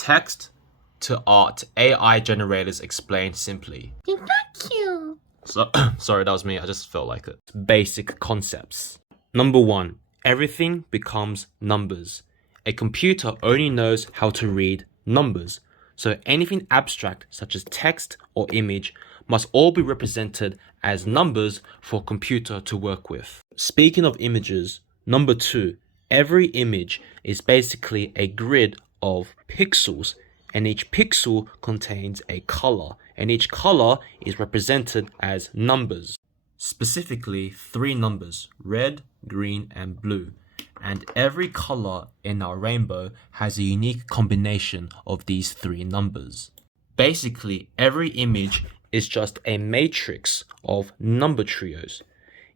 Text to art AI generators explained simply. Thank you. So, sorry, that was me. I just felt like it. Basic concepts. Number 1. Everything becomes numbers. A computer only knows how to read numbers. So anything abstract such as text or image must all be represented as numbers for a computer to work with. Speaking of images, number 2. Every image is basically a grid of pixels, and each pixel contains a color, and each color is represented as numbers. Specifically 3 numbers, red, green, and blue. And every color in our rainbow has a unique combination of these 3 numbers. Basically, every image is just a matrix of number trios.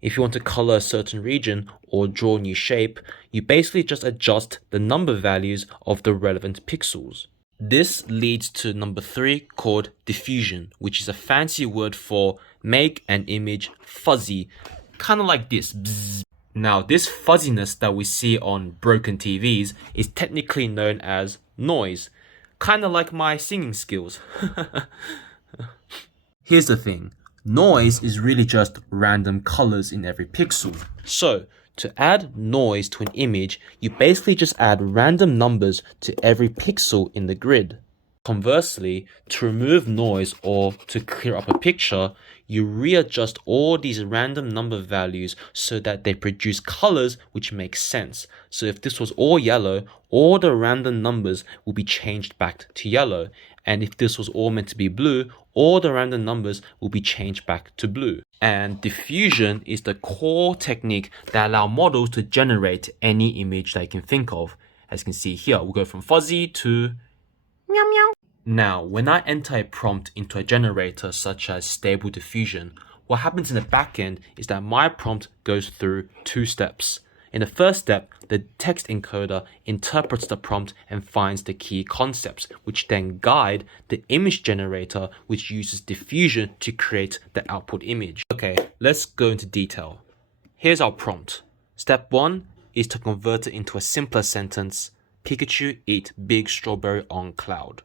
If you want to color a certain region or draw a new shape, you basically just adjust the number values of the relevant pixels. This leads to number 3 called diffusion, which is a fancy word for make an image fuzzy, kind of like this. Bzzz. Now, this fuzziness that we see on broken TVs is technically known as noise, kind of like my singing skills. Here's the thing. Noise is really just random colors in every pixel. So, to add noise to an image, you basically just add random numbers to every pixel in the grid. Conversely, to remove noise or to clear up a picture, you readjust all these random number values so that they produce colors which make sense. So if this was all yellow, all the random numbers will be changed back to yellow. And if this was all meant to be blue, all the random numbers will be changed back to blue. And diffusion is the core technique that allows models to generate any image they can think of. As you can see here, we'll go from fuzzy to meow meow. Now, when I enter a prompt into a generator such as Stable Diffusion, what happens in the backend is that my prompt goes through 2 steps. In the first step, the text encoder interprets the prompt and finds the key concepts, which then guide the image generator, which uses diffusion to create the output image. Okay, let's go into detail. Here's our prompt. Step 1 is to convert it into a simpler sentence: Pikachu eat big strawberry on cloud.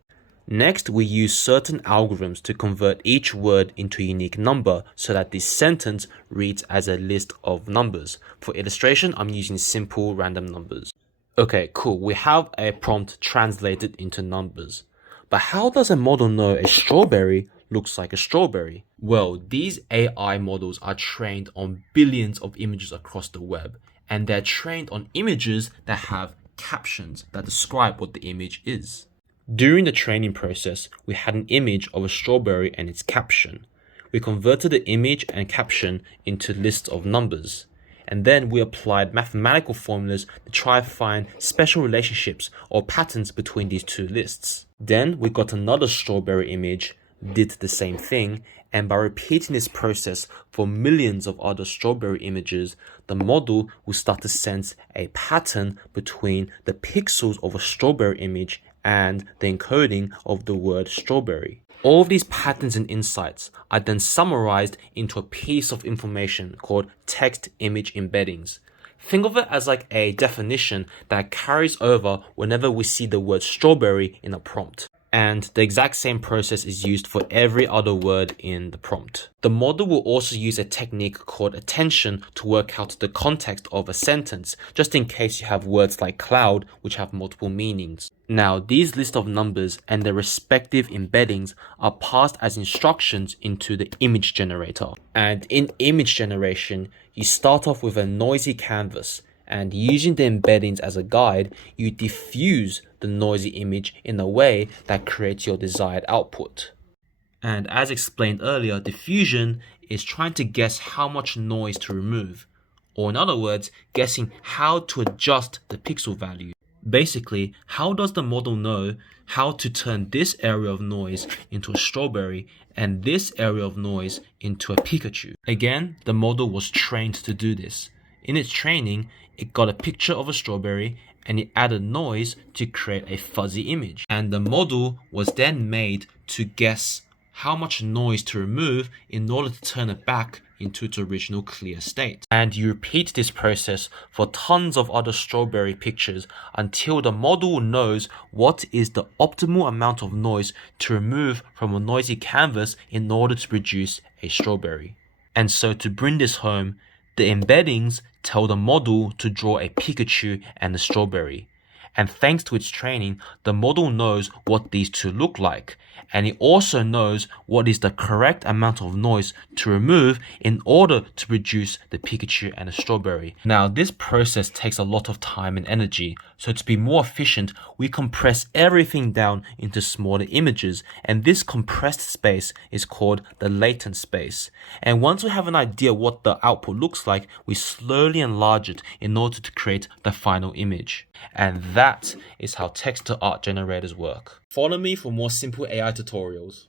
Next, we use certain algorithms to convert each word into a unique number so that this sentence reads as a list of numbers. For illustration, I'm using simple random numbers. Okay, cool. We have a prompt translated into numbers. But how does a model know a strawberry looks like a strawberry? Well, these AI models are trained on billions of images across the web, and they're trained on images that have captions that describe what the image is. During the training process, we had an image of a strawberry and its caption. We converted the image and caption into lists of numbers. And then we applied mathematical formulas to try to find special relationships or patterns between these 2 lists. Then we got another strawberry image, did the same thing, and by repeating this process for millions of other strawberry images, the model will start to sense a pattern between the pixels of a strawberry image and the encoding of the word strawberry. All of these patterns and insights are then summarized into a piece of information called text image embeddings. Think of it as like a definition that carries over whenever we see the word strawberry in a prompt. And the exact same process is used for every other word in the prompt. The model will also use a technique called attention to work out the context of a sentence, just in case you have words like cloud which have multiple meanings. Now, these list of numbers and their respective embeddings are passed as instructions into the image generator. And in image generation, you start off with a noisy canvas, and using the embeddings as a guide, you diffuse the noisy image in a way that creates your desired output. And as explained earlier, diffusion is trying to guess how much noise to remove, or in other words, guessing how to adjust the pixel value. Basically, how does the model know how to turn this area of noise into a strawberry and this area of noise into a Pikachu? Again, the model was trained to do this. In its training, it got a picture of a strawberry and it added noise to create a fuzzy image. And the model was then made to guess how much noise to remove in order to turn it back into its original clear state. And you repeat this process for tons of other strawberry pictures until the model knows what is the optimal amount of noise to remove from a noisy canvas in order to produce a strawberry. And so to bring this home, the embeddings tell the model to draw a Pikachu and a strawberry. And thanks to its training, the model knows what these two look like, and it also knows what is the correct amount of noise to remove in order to produce the Pikachu and the strawberry. Now, this process takes a lot of time and energy, so to be more efficient, we compress everything down into smaller images, and this compressed space is called the latent space. And once we have an idea what the output looks like, we slowly enlarge it in order to create the final image. And that is how text-to-art generators work. Follow me for more simple AI tutorials.